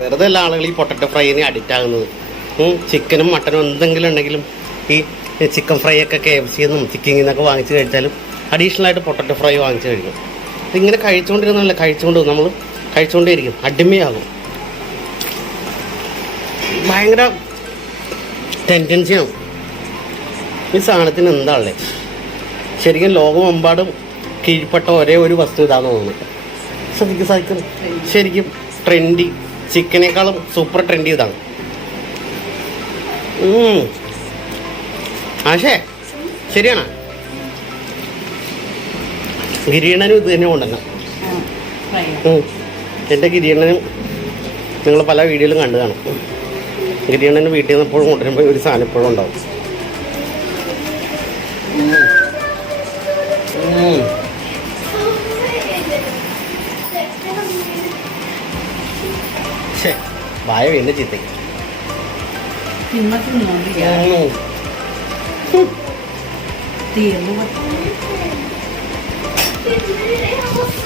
വെറുതെ എല്ലാ ആളുകൾ ഈ പൊട്ടറ്റോ ഫ്രൈന് അഡിക്റ്റ് ആകുന്നത്. ചിക്കനും മട്ടനും എന്തെങ്കിലും ഉണ്ടെങ്കിലും ഈ ചിക്കൻ ഫ്രൈ ഒക്കെ കെ എഫ് സിന്നും ചിക്കിങ്ങിൽ നിന്നൊക്കെ വാങ്ങിച്ച് കഴിച്ചാലും അഡീഷണൽ ആയിട്ട് പൊട്ടറ്റോ ഫ്രൈ വാങ്ങിച്ച് കഴിക്കും. ഇതിങ്ങനെ കഴിച്ചുകൊണ്ടിരുന്നല്ല കഴിച്ചുകൊണ്ട് നമ്മൾ കഴിച്ചുകൊണ്ടേയിരിക്കും. അടിമയാകും. ഭയങ്കര ടെൻഡൻസിയാണ് ഈ സാധനത്തിന് എന്താണല്ലേ? ശരിക്കും ലോകമെമ്പാടും കീഴ്പ്പെട്ട ഒരേ ഒരു വസ്തു ഇതാണെന്ന് തോന്നുന്നു. ശ്രദ്ധിക്കും സാധിക്കും ശരിക്കും ട്രെൻഡി ചിക്കനേക്കാളും സൂപ്പർ ട്രെൻഡി ഇതാണ്. ആശേ ശരിയാണ്? ഗിരീണനും ഇത് തന്നെ കൊണ്ടുവരണം. ഉം. എന്റെ ഗിരീണനും നിങ്ങൾ പല വീഡിയോയിലും കണ്ടു കാണും ഗിരീണന് വീട്ടിൽ നിന്ന് എപ്പോഴും കൊണ്ടുവരുമ്പോൾ ഒരു സാധനം എപ്പോഴും ഉണ്ടാവും. ശ്ശേ, വായ വീണ്ടും ചീത്തയ്ക്ക് പിന്നത്തെ നോക്കില്ല ഉം. തീർന്നു It's